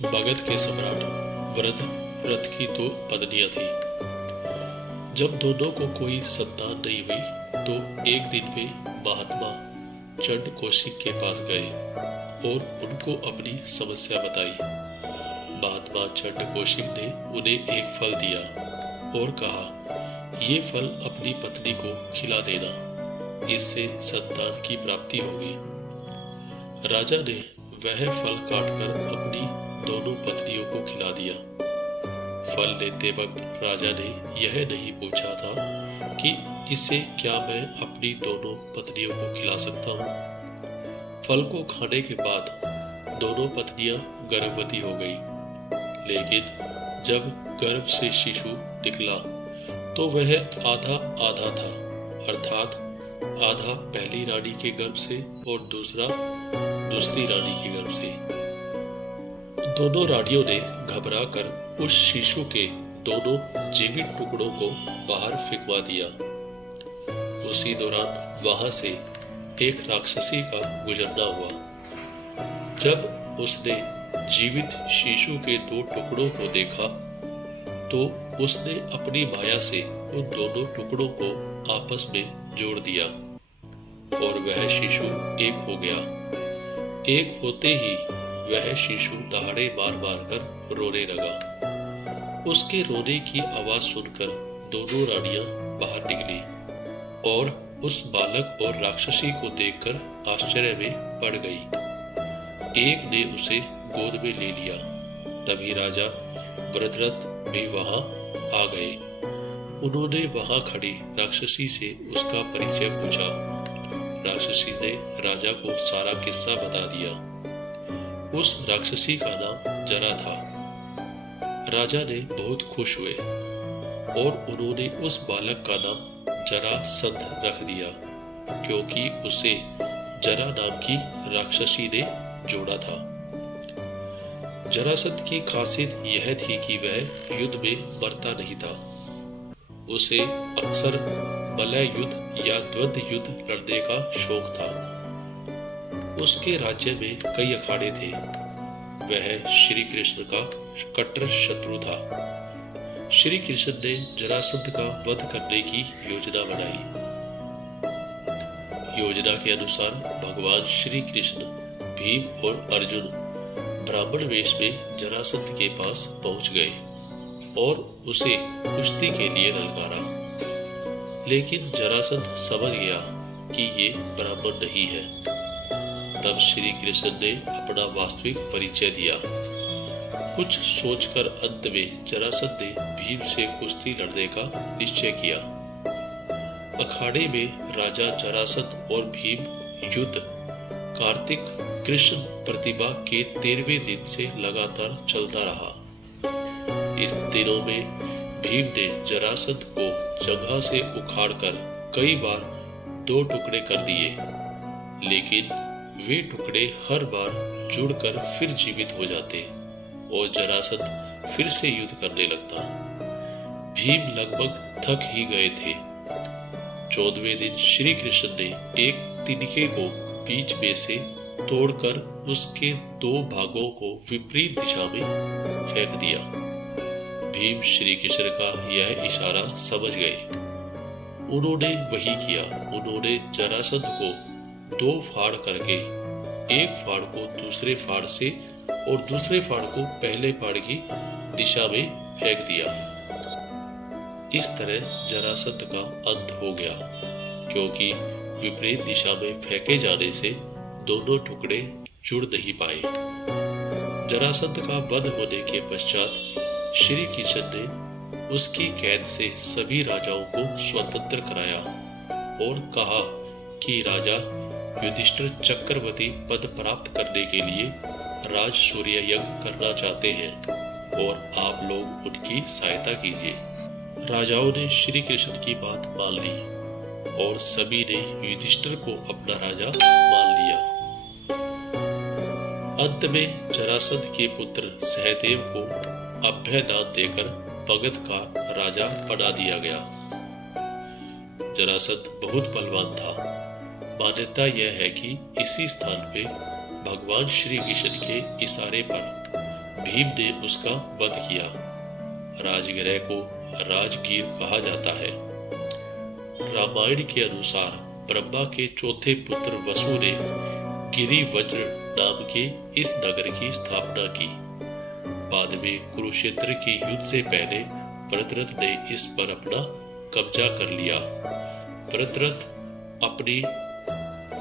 मगध के सम्राट वृत्ररथ की दो पत्नियां थी। जब दोनों को कोई संतान नहीं हुई तो एक दिन वे महात्मा चंड कौशिक के पास गए और उनको अपनी समस्या बताई। महात्मा चंड कौशिक ने उन्हें एक फल दिया और कहा, ये फल अपनी पत्नी को खिला देना, इससे संतान की प्राप्ति होगी। राजा ने वह फल काटकर अपनी दोनों पत्नियों को खिला दिया। फल लेते वक्त राजा ने यह नहीं पूछा था कि इसे क्या मैं अपनी दोनों पत्नियों को खिला सकता हूँ। फल को खाने के बाद दोनों पत्नियां गर्भवती हो गई, लेकिन जब गर्भ से शिशु निकला तो वह आधा आधा था, अर्थात आधा पहली रानी के गर्भ से और दूसरा दूसरी रानी के गर्भ से। दोनों रानियों ने घबरा कर उस शिशु के दोनों जीवित टुकड़ों को बाहर फेंकवा दिया। उसी दौरान वहां से एक राक्षसी का गुजरना हुआ। जब उसने जीवित शिशु के दो टुकड़ों को देखा तो उसने अपनी माया से उन दोनों टुकड़ों को आपस में जोड़ दिया और वह शिशु एक हो गया। एक होते ही वह शिशु दहाड़े मार मार कर रोने लगा। उसके रोने की आवाज सुनकर दोनों रानियां बाहर निकली और उस बालक और राक्षसी को देखकर आश्चर्य में पड़ गई। एक ने उसे गोद में ले लिया। तभी राजा वृत्ररथ भी वहां आ गए। उन्होंने वहां खड़ी राक्षसी से उसका परिचय पूछा। राक्षसी ने राजा को सारा किस्सा बता दिया। उस राक्षसी का नाम जरा था। राजा ने बहुत खुश हुए और उन्होंने उस बालक का नाम जरासंध रख दिया, क्योंकि उसे जरा नाम की राक्षसी ने जोड़ा था। जरासंध की खासियत यह थी कि वह युद्ध में मरता नहीं था। उसे अक्सर मलय युद्ध या द्वंद्व युद्ध लड़ने का शौक था। उसके राज्य में कई अखाड़े थे। वह श्री कृष्ण का कट्टर शत्रु था। श्री कृष्ण ने जरासंध का वध करने की योजना बनाई। योजना के अनुसार भगवान श्री कृष्ण, भीम और अर्जुन ब्राह्मण वेश में जरासंध के पास पहुंच गए और उसे कुश्ती के लिए ललकारा। लेकिन जरासंध समझ गया कि ये ब्राह्मण नहीं है। तब श्री कृष्ण ने अपना वास्तविक परिचय दिया। कुछ सोचकर अंत में जरासंध ने भीम से कुश्ती लड़ने का निश्चय किया। अखाड़े में राजा जरासंध और भीम युद्ध कार्तिक कृष्ण प्रतिभा के 13वें दिन से लगातार चलता रहा। इस दिनों में भीम ने जरासंध को जगह से उखाड़कर कई बार 2 टुकड़े कर दिए, लेकिन वे टुकड़े हर बार जुड़कर फिर जीवित हो जाते और जरासंध फिर से युद्ध करने लगता। भीम लगभग थक ही गए थे। 14वें दिन श्री कृष्ण ने एक तिनके को बीच में से तोड़कर उसके 2 भागों को विपरीत दिशा में फेंक दिया। भीम श्री कृष्ण का यह इशारा समझ गए। उन्होंने वही किया। उन्होंने जरासंध को 2 फाड़ करके एक फाड़ को दूसरे फाड़ से और दूसरे फाड़ को पहले फाड़ की दिशा में फेंक दिया। इस तरह जरासंध का अंत हो गया, क्योंकि विपरीत दिशा में फेंके जाने से दोनों टुकड़े जुड़ नहीं पाए। जरासंध का वध होने के पश्चात श्री कृष्ण ने उसकी कैद से सभी राजाओं को स्वतंत्र कराया और कहा कि राजा युधिष्ठिर चक्रवर्ती पद प्राप्त करने के लिए राज सूर्य यज्ञ करना चाहते हैं और आप लोग उनकी सहायता कीजिए। राजाओं ने श्री कृष्ण की बात मान ली और सभी ने युधिष्ठिर को अपना राजा मान लिया। अंत में जरासंध के पुत्र सहदेव को अभय दान देकर मगध का राजा बना दिया गया। जरासंध बहुत बलवान था। मान्यता यह है कि इसी स्थान पे भगवान श्री कृष्ण के इशारे पर भीम ने उसका वध किया। राजगृह को राजगीर कहा जाता है। रामायण के अनुसार ब्रह्मा के चौथे पुत्र वसु ने गिरि वज्र नाम के इस नगर की स्थापना की। बाद में कुरुक्षेत्र के युद्ध से पहले भरतरथ ने इस पर अपना कब्जा कर लिया। भरतरथ अपनी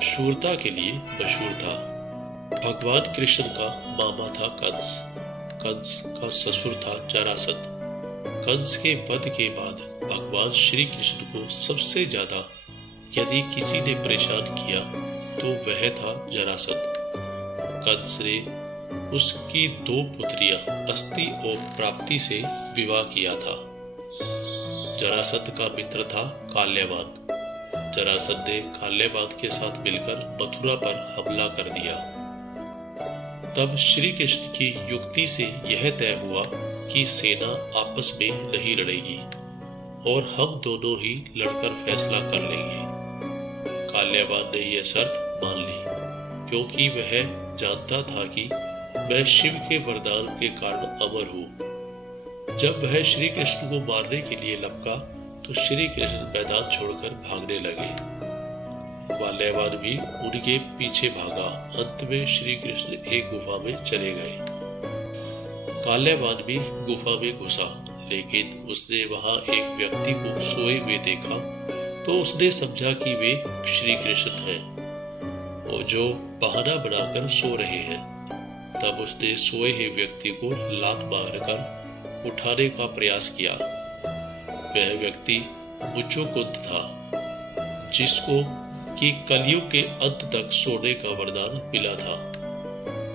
शूरता के लिए मशहूर था। भगवान कृष्ण का मामा था कंस। कंस का ससुर था जरासंध। कंस के वध के बाद भगवान श्री कृष्ण को सबसे ज्यादा यदि किसी ने परेशान किया तो वह था जरासंध। कंस ने उसकी 2 पुत्रियां अस्ति और प्राप्ति से विवाह किया था। जरासंध का मित्र था काल्यवान। जरासंध ने काल्यवान के साथ मिलकर मथुरा पर हमला कर दिया। तब श्री कृष्ण की युक्ति से यह तय हुआ कि सेना आपस में नहीं लड़ेगी और हम दोनों ही लड़कर फैसला कर लेंगे। काल्यवान ने यह शर्त मान ली, क्योंकि वह जानता था कि मैं शिव के वरदान के कारण अमर हूँ। जब वह श्री कृष्ण को मारने के लिए लपका तो श्री कृष्ण मैदान छोड़कर भागने लगे। काल्यवान भी उनके पीछे भागा। अंत में श्री कृष्ण एक गुफा में चले गए। काल्यवान भी गुफा में घुसा, लेकिन उसने वहां एक व्यक्ति को सोए हुए देखा तो उसने समझा कि वे श्री कृष्ण हैं और जो बहाना बनाकर सो रहे हैं। तब उसने सोए हुए व्यक्ति को लात मारकर उठाने का प्रयास किया। वह व्यक्ति मुचुकुंद था, जिसको कि कलयुग के अंत तक सोने का वरदान मिला था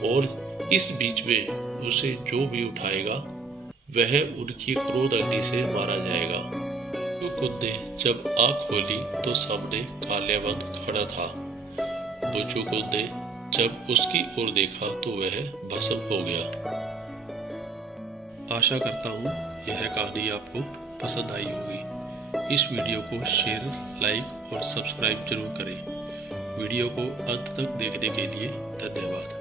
और इस बीच में उसे जो भी उठाएगा वह उनकी क्रोध अग्नि से मारा जाएगा। मुचुकुंद ने जब आंख खोली तो सामने काल्यवान खड़ा था। मुचुकुंद ने जब उसकी ओर देखा तो वह भस्म हो गया। आशा करता हूँ यह कहानी आपको पसंद आई होगी। इस वीडियो को शेयर, लाइक और सब्सक्राइब जरूर करें। वीडियो को अंत तक देखने के लिए धन्यवाद।